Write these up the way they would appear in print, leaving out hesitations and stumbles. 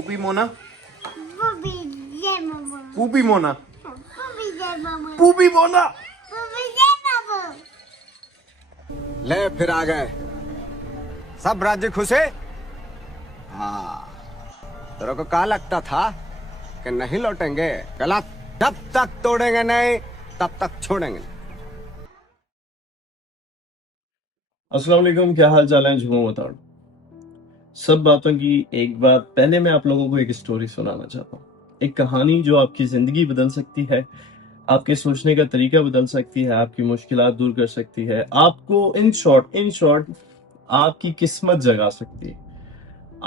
Pupi Mona? Puppy Mama. Pupi Mona? Puppy Mama. Pupi Mona? Puppy Mama. ले फिर आ गए सब राज्य खुश है। हाँ तेरे को क्या लगता था कि नहीं लौटेंगे? गलत। जब तक तोड़ेंगे नहीं तब तक छोड़ेंगे नहीं। अस्सलाम वालेकुम, क्या हाल चाल है? झूमो बताओ। सब बातों की एक बात, पहले मैं आप लोगों को एक स्टोरी सुनाना चाहता हूँ। एक कहानी जो आपकी जिंदगी बदल सकती है, आपके सोचने का तरीका बदल सकती है, आपकी मुश्किलात दूर कर सकती है, आपको इन शॉर्ट आपकी किस्मत जगा सकती है।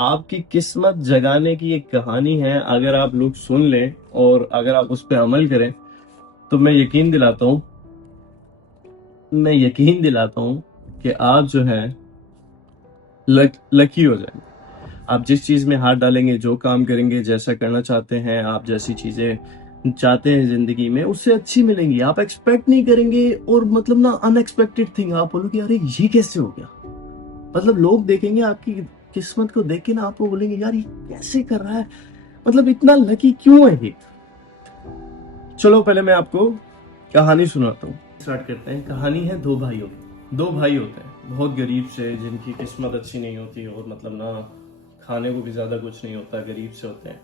आपकी किस्मत जगाने की एक कहानी है। अगर आप लोग सुन लें और अगर आप उस पर अमल करें तो मैं यकीन दिलाता हूँ कि आप जो है लकी हो जाएंगे। आप जिस चीज में हाथ डालेंगे, जो काम करेंगे, जैसा करना चाहते हैं, आप जैसी चीजें चाहते हैं जिंदगी में, उससे अच्छी मिलेंगी। आप एक्सपेक्ट नहीं करेंगे और मतलब ना अनएक्सपेक्टेड थिंग आप बोलोगे अरे ये कैसे हो गया। मतलब लोग देखेंगे आपकी किस्मत को देख के ना, आपको बोलेंगे यार ये कैसे कर रहा है, मतलब इतना लकी क्यों है ये। चलो पहले मैं आपको कहानी सुनाता हूँ। स्टार्ट करते हैं। कहानी है दो भाइयों की। दो भाई होते हैं बहुत गरीब से, जिनकी किस्मत अच्छी नहीं होती और मतलब ना खाने को भी ज्यादा कुछ नहीं होता, गरीब से होते हैं।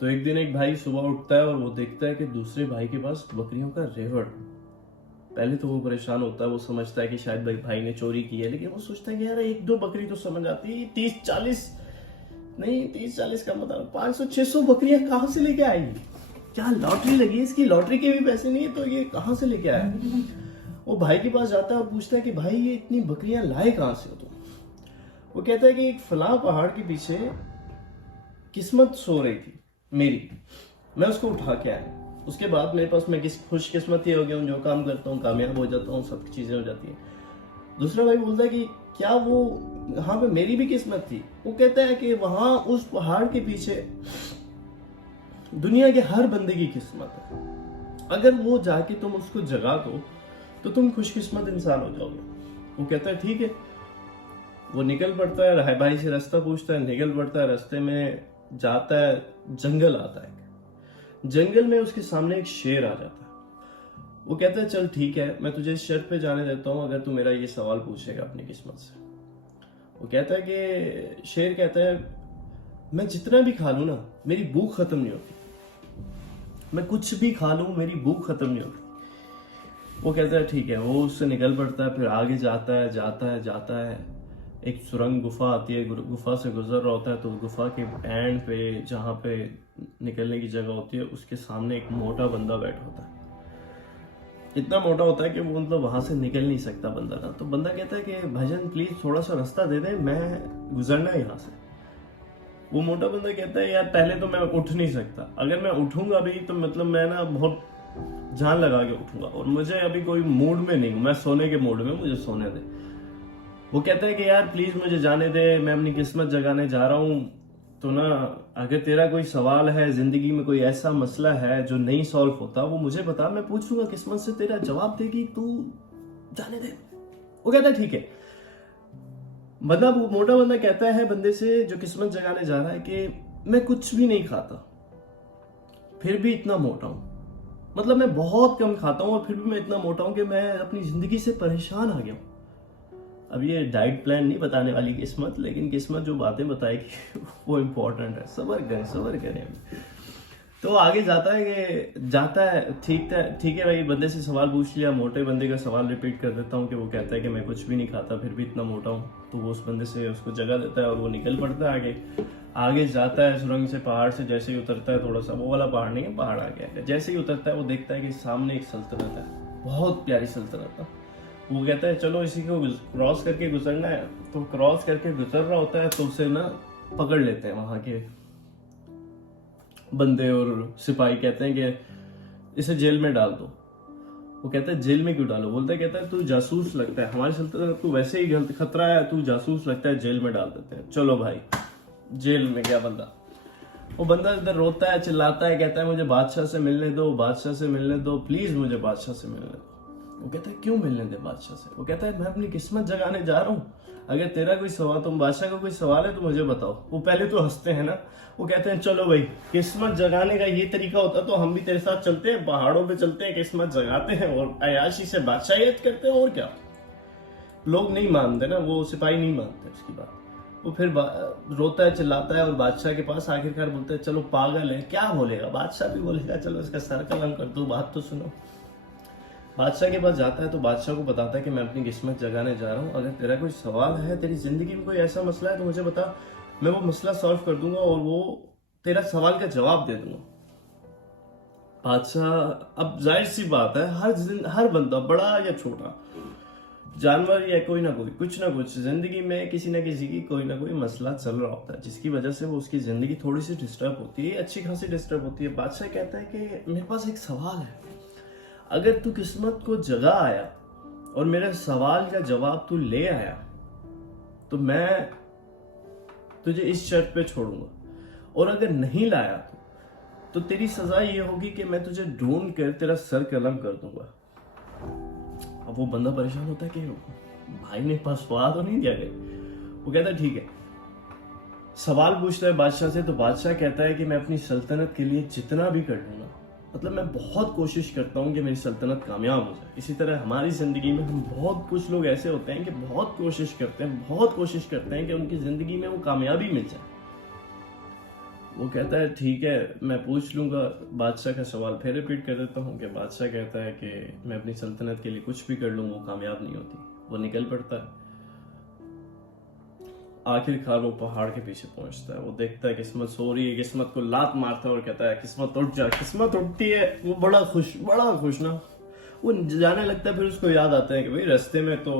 तो एक दिन एक भाई सुबह उठता है और वो देखता है कि दूसरे भाई के पास बकरियों का रेवड़। पहले तो वो परेशान होता है, वो समझता है कि शायद भाई ने चोरी की है, लेकिन वो सोचता है कि यार एक दो बकरी तो समझ आती है, 30-40 का मतलब 500-600 बकरियां कहाँ से लेके आएगी? क्या लॉटरी लगी है इसकी? लॉटरी के भी पैसे नहीं है तो ये कहाँ से लेके आया? वो भाई के पास जाता है और पूछता है कि भाई ये इतनी बकरियां लाए कहाँ से हो तुम? वो कहता है कि एक फलां पहाड़ के पीछे किस्मत सो रही थी मेरी, मैं उसको उठा के आया। उसके बाद मेरे पास, मैं खुशकिस्मत ही हो गया हूँ, जो काम करता हूँ कामयाब हो जाता हूँ, सब चीजें हो जाती है। दूसरा भाई बोलता है कि क्या वो वहां पे मेरी भी किस्मत थी? वो कहता है कि वहां उस पहाड़ के पीछे दुनिया के हर बंदे की किस्मत है। अगर वो जाके तुम उसको जगा दो तो तुम खुशकिस्मत इंसान हो जाओगे। वो कहता है ठीक है। वो निकल पड़ता है, भाई से रास्ता पूछता है, निकल पड़ता है, रास्ते में जाता है, जंगल आता है। जंगल में उसके सामने एक शेर आ जाता है। वो कहता है चल ठीक है, मैं तुझे इस शर्त पे जाने देता हूँ अगर तू मेरा ये सवाल पूछेगा अपनी किस्मत से। वो कहता है कि शेर कहता है मैं जितना भी खा लूं ना मेरी भूख खत्म नहीं होती, मैं कुछ भी खा लूं मेरी भूख खत्म नहीं होती। वो कहता है ठीक है। वो उससे निकल पड़ता है, फिर आगे जाता है। एक सुरंग गुफा आती है, गुफा से गुजर रहा होता है तो गुफा के एंड पे जहाँ पे निकलने की जगह होती है उसके सामने एक मोटा बंदा बैठा होता है। इतना मोटा होता है कि वो मतलब वहां से निकल नहीं सकता बंदा ना। तो बंदा कहता है कि भाईजान प्लीज थोड़ा सा रास्ता दे दे, मैं गुजरना है यहाँ से। वो मोटा बंदा कहता है यार पहले तो मैं उठ नहीं सकता, अगर मैं उठूंगा भी तो मतलब मैं ना बहुत जान लगा के उठूंगा और मुझे अभी कोई मूड में नहीं हूं, मैं सोने के मूड में, मुझे सोने दे। वो कहता है कि यार प्लीज मुझे जाने दे, मैं अपनी किस्मत जगाने जा रहा हूँ। तो ना अगर तेरा कोई सवाल है, जिंदगी में कोई ऐसा मसला है जो नहीं सॉल्व होता, वो मुझे बता, मैं पूछूंगा किस्मत से, तेरा जवाब देगी, तू जाने दे। वो कहता है ठीक है। वो मोटा बंदा कहता है बंदे से जो किस्मत जगाने जा रहा है कि मैं कुछ भी नहीं खाता फिर भी इतना मोटा हूं, मतलब मैं बहुत कम खाता हूं और फिर भी मैं इतना मोटा हूं कि मैं अपनी जिंदगी से परेशान आ गया हूं। अब ये डाइट प्लान नहीं बताने वाली किस्मत, लेकिन किस्मत जो बातें बताएगी वो इम्पोर्टेंट है। सबर करें। तो आगे जाता है ठीक है भाई, बंदे से सवाल पूछ लिया। मोटे बंदे का सवाल रिपीट कर देता हूँ कि वो कहता है कि मैं कुछ भी नहीं खाता फिर भी इतना मोटा हूँ। तो वो उस बंदे से उसको जगह देता है और वो निकल पड़ता है आगे जाता है। सुरंग से पहाड़ से जैसे ही उतरता है, थोड़ा सा वो वाला पहाड़ नहीं है, पहाड़ आ गया, जैसे ही उतरता है वो देखता है कि सामने एक सल्तनत है, बहुत प्यारी सल्तनत है। वो कहता है चलो इसी को क्रॉस करके गुजरना है। तो क्रॉस करके गुजर रहा होता है तो उसे ना पकड़ लेते हैं वहां के बंदे और सिपाही, कहते हैं कि इसे जेल में डाल दो। वो कहता है जेल में क्यों डालो? कहता है तू जासूस लगता है, हमारी सल्तनत को वैसे ही गलत खतरा है, तू जासूस लगता है, जेल में डाल देते हैं। चलो भाई जेल में गया बंदा। वो बंदा इधर रोता है, चिल्लाता है, कहता है मुझे बादशाह से मिलने दो, प्लीज मुझे बादशाह से मिलने दो। वो कहता है क्यों मिलने दे बादशाह से। वो कहता है मैं अपनी किस्मत जगाने जा रहा हूँ, अगर तेरा कोई सवाल, तुम बादशाह का कोई सवाल है तो मुझे बताओ। वो पहले तो हंसते हैं ना, वो कहते हैं चलो भाई, किस्मत जगाने का ये तरीका होता तो हम भी तेरे साथ चलते हैं, पहाड़ों पे चलते हैं, किस्मत जगाते हैं और अयाशी से बादशाहियत करते हैं, और क्या। लोग नहीं मानते ना, वो सिपाही नहीं मानते उसकी बात। वो फिर रोता है, चिल्लाता है और बादशाह के पास आखिरकार बोलता है चलो पागल है, क्या बोलेगा। बादशाह भी बोलेगा चलो इसका सर कलम कर दो, बात तो सुनो। बादशाह के पास जाता है तो बादशाह को बताता है कि मैं अपनी किस्मत जगाने जा रहा हूँ, अगर तेरा कोई सवाल है, तेरी जिंदगी में कोई ऐसा मसला है तो मुझे बता, मैं वो मसला सॉल्व कर दूंगा और वो तेरा सवाल का जवाब दे दूंगा। बादशाह, अब जाहिर सी बात है, हर बंदा, बड़ा या छोटा, जानवर या कोई ना कोई, कुछ ना कुछ जिंदगी में किसी ना किसी की कोई ना कोई मसला चल रहा होता है, जिसकी वजह से वो उसकी जिंदगी थोड़ी सी डिस्टर्ब होती है, अच्छी खासी डिस्टर्ब होती है। बादशाह कहता है कि मेरे पास एक सवाल है, अगर तू किस्मत को जगा आया और मेरे सवाल का जवाब तू ले आया तो मैं तुझे इस शर्त पे छोड़ूंगा, और अगर नहीं लाया तो तेरी सजा ये होगी कि मैं तुझे ढूंढ कर तेरा सर कलम कर दूंगा। अब वो बंदा परेशान होता है कि भाई ने फंसवा तो नहीं दिया गया। वो कहता है ठीक है, सवाल पूछता है बादशाह से, तो बादशाह कहता है कि मैं अपनी सल्तनत के लिए जितना भी कर लूंगा, मतलब मैं बहुत कोशिश करता हूँ कि मेरी सल्तनत कामयाब हो जाए। इसी तरह हमारी जिंदगी में हम बहुत कुछ लोग ऐसे होते हैं कि बहुत कोशिश करते हैं कि उनकी जिंदगी में वो कामयाबी मिल जाए। वो कहता है ठीक है, मैं पूछ लूंगा। बादशाह का सवाल फिर रिपीट कर देता हूँ कि बादशाह कहता है कि मैं अपनी सल्तनत के लिए कुछ भी कर लूँ, वो कामयाब नहीं होती। वो निकल पड़ता है, आखिरकार वो पहाड़ के पीछे पहुंचता है। वो देखता है किस्मत सो रही है, किस्मत को लात मारता है और कहता है किस्मत उठ जा। किस्मत उठती है, वो बड़ा खुश ना, वो जाने लगता है। फिर उसको याद आता है कि भाई रास्ते में तो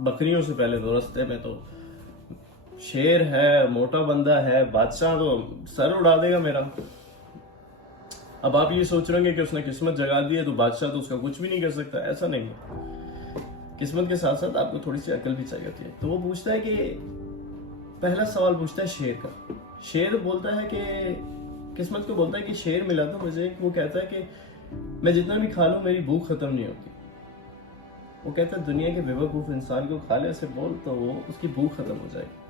बकरियों से पहले तो रास्ते में तो शेर है, मोटा बंदा है, बादशाह तो सर उड़ा देगा मेरा। अब आप ये सोच रहे कि उसने किस्मत जगा दी है तो बादशाह तो उसका कुछ भी नहीं कर सकता, ऐसा नहीं है। किस्मत के साथ साथ आपको थोड़ी सी अकल भी चाहिए होती है। तो वो पूछता है कि पहला सवाल पूछता है शेर का। शेर बोलता है कि किस्मत को बोलता है कि शेर मिला था मुझे। वो कहता है कि मैं जितना भी खा लूं मेरी भूख खत्म नहीं होती। वो कहता है दुनिया के बेवकूफ इंसान को खा ले ऐसे बोल तो वो उसकी भूख खत्म हो जाएगी।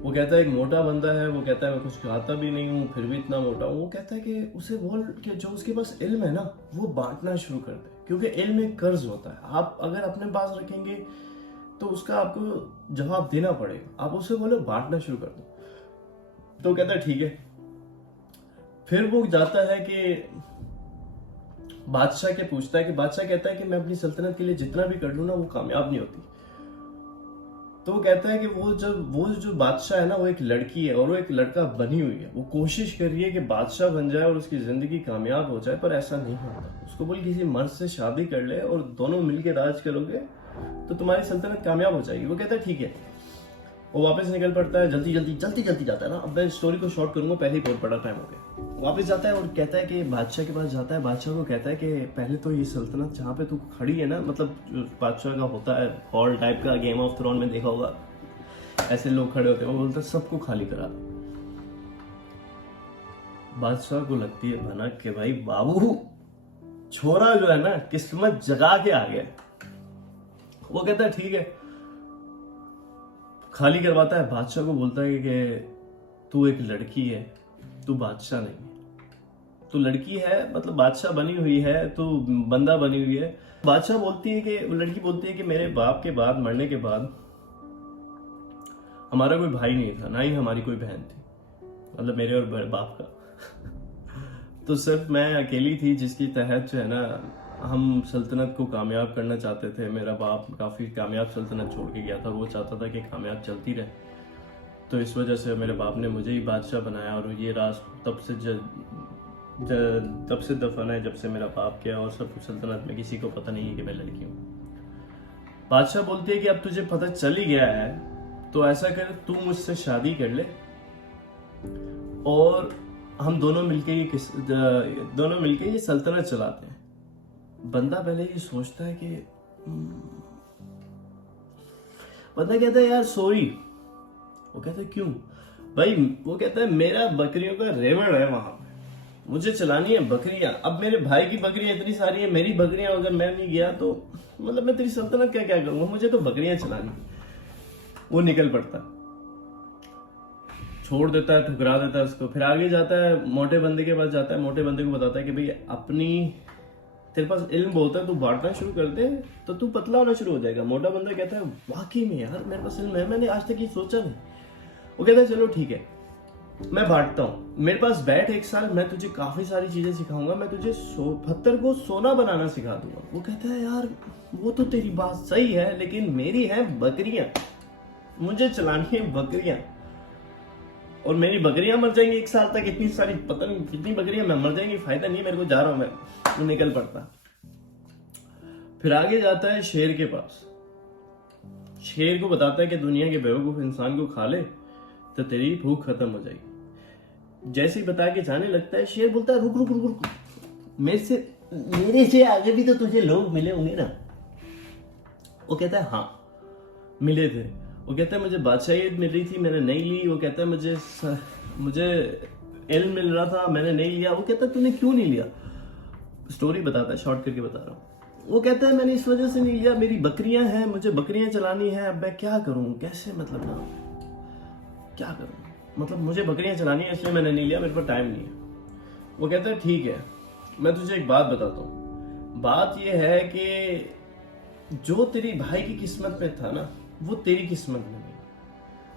वो कहता है एक मोटा बंदा है, वो कहता है मैं कुछ खाता भी नहीं हूँ फिर भी इतना मोटा हूँ। वो कहता है कि उसे बोल कि जो उसके पास इल्म है ना वो बांटना शुरू कर दे, क्योंकि इल्म एक कर्ज होता है। आप अगर अपने पास रखेंगे तो उसका आपको जवाब देना पड़ेगा। आप उसे बोलो बांटना शुरू कर दो। तो कहता है ठीक है। फिर वो जाता है कि बादशाह के पूछता है कि बादशाह कहता है कि मैं अपनी सल्तनत के लिए जितना भी कर लूं ना वो कामयाब नहीं होती। तो वो कहता है कि वो जो बादशाह है ना वो एक लड़की है और वो एक लड़का बनी हुई है। वो कोशिश कर रही है कि बादशाह बन जाए और उसकी जिंदगी कामयाब हो जाए, पर ऐसा नहीं होता। उसको बोल किसी मर्द से शादी कर ले और दोनों मिलकर राज करोगे तो तुम्हारी सल्तनत कामयाब हो जाएगी। वो कहता है ठीक है। वो वापस निकल पड़ता है, जल्दी जाता है ना। अब मैं स्टोरी को शॉर्ट करूंगा, पहले ही बहुत बड़ा टाइम हो गया। वापस जाता है और कहता है कि बादशाह के पास जाता है। बादशाह को कहता है कि पहले तो ये सल्तनत जहाँ पे तू खड़ी है ना, मतलब बादशाह का होता है हॉल टाइप का, गेम ऑफ थ्रोन में देखा होगा ऐसे लोग खड़े होते हैं। वो बोलता है सबको खाली करा। बादशाह को लगती है भनक कि भाई बाबू छोरा जो है ना किस्मत जगा के आ गया। वो कहता है ठीक है, खाली करवाता है। बादशाह को बोलता है कि तू एक लड़की है, तू बादशाह नहीं है। तू लड़की है मतलब बादशाह बनी हुई है, तू बंदा बनी हुई है। बादशाह बोलती है कि लड़की बोलती है कि मेरे बाप के बाद मरने के बाद हमारा कोई भाई नहीं था, ना ही हमारी कोई बहन थी, मतलब मेरे और बाप का तो सिर्फ मैं अकेली थी, जिसकी तहत जो है ना हम सल्तनत को कामयाब करना चाहते थे। मेरा बाप काफ़ी कामयाब सल्तनत छोड़ के गया था, वो चाहता था कि कामयाब चलती रहे। तो इस वजह से मेरे बाप ने मुझे ही बादशाह बनाया और ये राज तब से दफन है जब से मेरा बाप गया, और सब सल्तनत में किसी को पता नहीं है कि मैं लड़की हूँ। बादशाह बोलती है कि अब तुझे पता चल ही गया है तो ऐसा कर, तू मुझसे शादी कर ले और हम दोनों मिलके ये सल्तनत चलाते हैं। बंदा पहले ये सोचता है कि बंदा कहता है यार सॉरी। वो कहता है क्यों भाई? वो कहता है मेरा बकरियों का रेवड़ है वहां पे, मुझे चलानी है बकरियां। अब मेरे भाई की बकरियां इतनी सारी है, मेरी बकरियां अगर मैं नहीं गया तो मतलब मैं तेरी सल्तनत क्या क्या करूंगा, मुझे तो बकरियां चलानी। वो निकल पड़ता, छोड़ देता है, ठुकरा देता है उसको, फिर आगे जाता है, मोटे बंदे के पास जाता है, मोटे बंदे को बताता है कि भाई अपनी तेरे पास इल्म बहुत है, तू बांटना शुरू कर दे तो तू पतला होना शुरू हो जाएगा। मोटा बंदा कहता है वाकई में यार मेरे पास इल्म है, मैंने आज तक ये सोचा नहीं। वो कहता है चलो ठीक है मैं बांटता हूँ, मेरे पास बैठ 1 साल, मैं तुझे काफी सारी चीजें सिखाऊंगा, मैं तुझे पत्थर को सोना बनाना सिखा दूंगा। वो कहता है यार वो तो तेरी बात सही है, लेकिन मेरी है बकरियां, मुझे चलानी है बकरियां, और मेरी बकरियां मर जाएंगी 1 साल तक, इतनी सारी पता नहीं कितनी बकरियां मैं मर जाएंगी, फायदा नहीं, मेरे को जा रहा हूं मैं। वो निकल पड़ता, फिर आगे जाता है शेर के पास। शेर को बताता है कि दुनिया के बेवकूफ इंसान को खा ले तो तेरी भूख खत्म हो जाएगी। जैसे ही बता के जाने लगता है, शेर बोलता है रुक रुक रुक रुक, मेरे से आगे भी तो तुझे लोग मिले होंगे ना। वो कहता है हाँ मिले थे। वो कहता है मुझे बादशाहियत मिल रही थी, मैंने नहीं ली। वो कहता है मुझे इल्म मिल रहा था, मैंने नहीं लिया। वो कहता है तूने क्यों नहीं लिया? स्टोरी बताता है, शॉर्ट करके बता रहा हूँ। वो कहता है मैंने इस वजह से नहीं लिया, मेरी बकरियां हैं, मुझे बकरियां चलानी है, अब मैं क्या करूं, कैसे मतलब ना क्या करूं, मतलब मुझे बकरियां चलानी है इसलिए मैंने नहीं लिया, मेरे पास टाइम नहीं है। वो कहता है ठीक है मैं तुझे एक बात बताता हूँ, बात यह है कि जो तेरी भाई की किस्मत में था ना वो तेरी किस्मत में नहीं,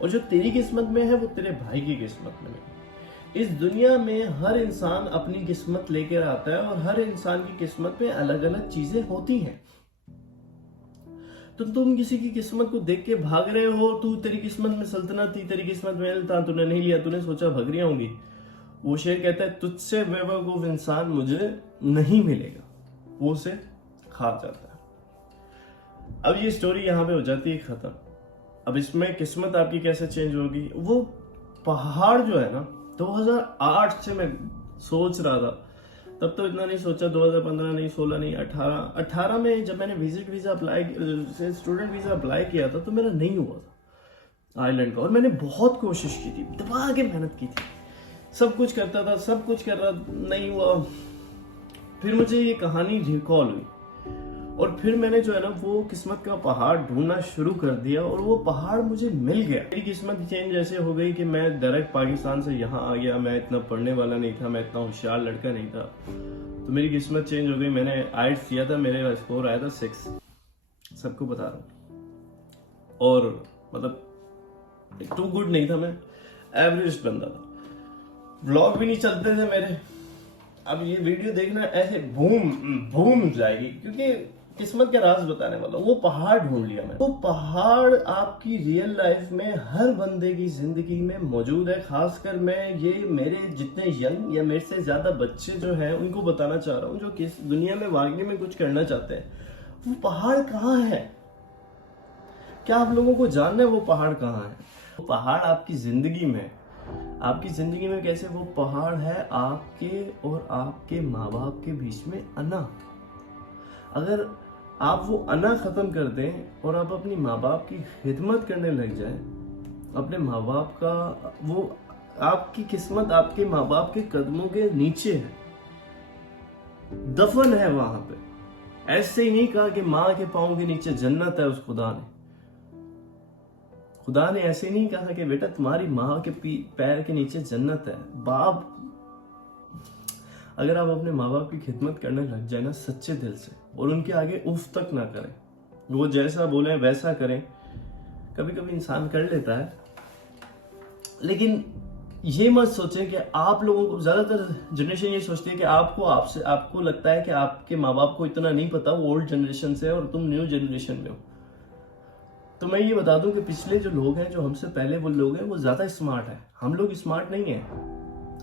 और जो तेरी किस्मत में है वो तेरे भाई की किस्मत में नहीं। इस दुनिया में हर इंसान अपनी किस्मत लेकर आता है और हर इंसान की किस्मत में अलग अलग चीजें होती हैं। तो तुम किसी की किस्मत को देख के भाग रहे हो, तू तेरी किस्मत में सल्तनत थी, तेरी किस्मत में इल्म था, तूने नहीं लिया, तूने सोचा बकरियां होंगी। वो शेर कहता है तुझसे बेवकूफ इंसान मुझे नहीं मिलेगा, वो उसे खा जाता है। अब ये स्टोरी यहाँ पे हो जाती है खत्म। अब इसमें किस्मत आपकी कैसे चेंज होगी? वो पहाड़ जो है ना, 2008 से मैं सोच रहा था, तब तो इतना नहीं सोचा, 2015 नहीं, 16 नहीं, 18 में जब मैंने visit visa apply, student visa apply किया था तो मेरा नहीं हुआ था आइलैंड का, और मैंने बहुत कोशिश की थी, दबा के मेहनत की थी, सब कुछ करता था, सब कुछ कर रहा, नहीं हुआ। फिर मुझे ये कहानी रिकॉल हुई और फिर मैंने जो है ना वो किस्मत का पहाड़ ढूंढना शुरू कर दिया और वो पहाड़ मुझे मिल गया। मेरी किस्मत चेंज ऐसे हो गई कि मैं डायरेक्ट पाकिस्तान से यहाँ आ गया। मैं इतना पढ़ने वाला नहीं था, मैं इतना होशियार लड़का नहीं था, तो मेरी किस्मत चेंज हो गई। मैंने आइट्स किया था, मेरे स्कोर आया था 6, सबको बता रहा हूँ, और मतलब टू गुड नहीं था, मैं एवरेज बंदा था। व्लॉग भी नहीं चलते थे मेरे। अब ये वीडियो देखना ऐसे बूम जाएगी, क्योंकि किस्मत का राज बताने वाला हूं। वो पहाड़ ढूंढ लिया मैंने। वो पहाड़ आपकी रियल लाइफ में हर बंदे की जिंदगी में मौजूद है। खासकर मैं ये मेरे जितने यंग या मेरे से ज्यादा बच्चे जो हैं उनको बताना चाह रहा हूँ, जो किस दुनिया में वाकई में कुछ करना चाहते हैं। वो पहाड़ कहाँ है? क्या आप लोगों को जानना है वो पहाड़ कहाँ है? वो पहाड़ आपकी जिंदगी में, आपकी जिंदगी में कैसे वो पहाड़ है आपके और आपके माँ बाप के बीच में अना। अगर आप वो अना खत्म कर दें और आप अपनी माँ बाप की खिदमत करने लग जाएं, अपने माँ बाप का, वो आपकी किस्मत आपके माँ बाप के कदमों के नीचे है, दफन है वहां पे। ऐसे ही नहीं कहा कि माँ के पाँव के नीचे जन्नत है। उस खुदा ने ऐसे नहीं कहा कि बेटा तुम्हारी माँ के पैर के नीचे जन्नत है। बाप, अगर आप अपने माँ बाप की खिदमत करने लग जाए ना सच्चे दिल से, और उनके आगे उफ तक ना करें, वो जैसा बोले वैसा करें, कभी कभी इंसान कर लेता है, लेकिन ये मत सोचें कि आप लोगों को, ज्यादातर जनरेशन ये सोचती है कि आपको लगता है कि आपके माँ बाप को इतना नहीं पता, वो ओल्ड जनरेशन से है और तुम न्यू जनरेशन में हो। तो मैं ये बता दूं कि पिछले जो लोग हैं, जो हमसे पहले वो लोग हैं, वो ज्यादा स्मार्ट है। हम लोग स्मार्ट नहीं है।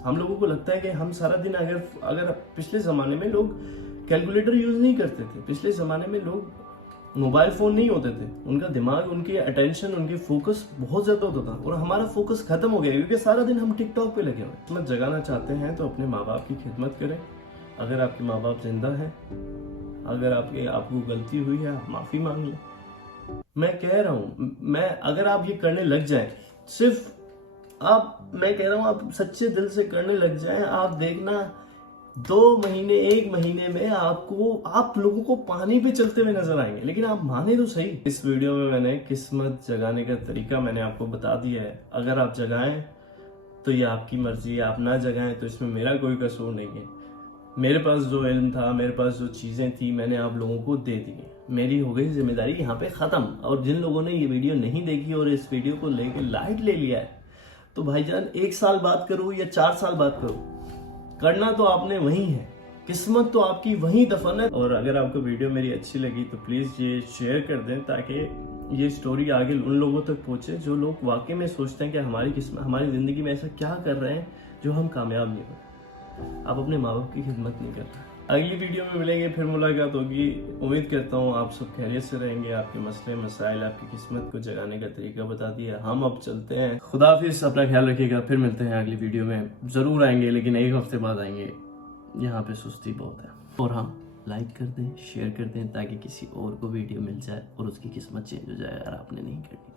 हम लोगों को लगता है कि हम सारा दिन, अगर पिछले जमाने में लोग कैलकुलेटर यूज नहीं करते थे, पिछले जमाने में लोग मोबाइल फोन नहीं होते थे, उनका दिमाग, उनकी अटेंशन, उनकी फोकस बहुत ज्यादा होता था, और हमारा फोकस खत्म हो गया क्योंकि सारा दिन हम टिकटॉक पे लगे हुए। खिदमत जगाना चाहते हैं तो अपने माँ बाप की खिदमत करें। अगर आपके माँ बाप जिंदा हैं, अगर आपको गलती हुई है, आप माफी मांग लें। मैं कह रहा हूं, अगर आप ये करने लग जाएं, सिर्फ मैं कह रहा हूं आप सच्चे दिल से करने लग जाएं, आप देखना 2 महीने 1 महीने में आप लोगों को पानी पे चलते हुए नजर आएंगे, लेकिन आप माने तो सही। इस वीडियो में मैंने किस्मत जगाने का तरीका मैंने आपको बता दिया है। अगर आप जगाएं तो ये आपकी मर्जी है, आप ना जगाएं तो इसमें मेरा कोई कसूर नहीं है। मेरे पास जो इल्म था, मेरे पास जो चीजें थी, मैंने आप लोगों को दे दी। मेरी हो गई जिम्मेदारी यहाँ पे खत्म। और जिन लोगों ने ये वीडियो नहीं देखी और इस वीडियो को लेके लाइट ले लिया है, तो भाईजान 1 साल बात करो या 4 साल बात करो, करना तो आपने वही है, किस्मत तो आपकी वही दफन है। और अगर आपको वीडियो मेरी अच्छी लगी तो प्लीज ये शेयर कर दें, ताकि ये स्टोरी आगे उन लोगों तक पहुंचे जो लोग वाकई में सोचते हैं कि हमारी किस्मत, हमारी जिंदगी में ऐसा क्या कर रहे हैं जो हम कामयाब नहीं हो। आप अपने माँ बाप की खिदमत नहीं कर रहे। अगली वीडियो में मिलेंगे, फिर मुलाकात होगी। उम्मीद करता हूँ आप सब खैरियत से रहेंगे। आपके मसले मसाइल, आपकी किस्मत को जगाने का तरीका बता दिया। हम अब चलते हैं। खुदा हाफिज़, अपना ख्याल रखिएगा। फिर मिलते हैं अगली वीडियो में। जरूर आएंगे, लेकिन 1 हफ्ते बाद आएंगे। यहाँ पे सुस्ती बहुत है। और हाँ, लाइक कर दें, शेयर कर दें, ताकि किसी और को वीडियो मिल जाए और उसकी किस्मत चेंज हो जाए अगर आपने नहीं करनी।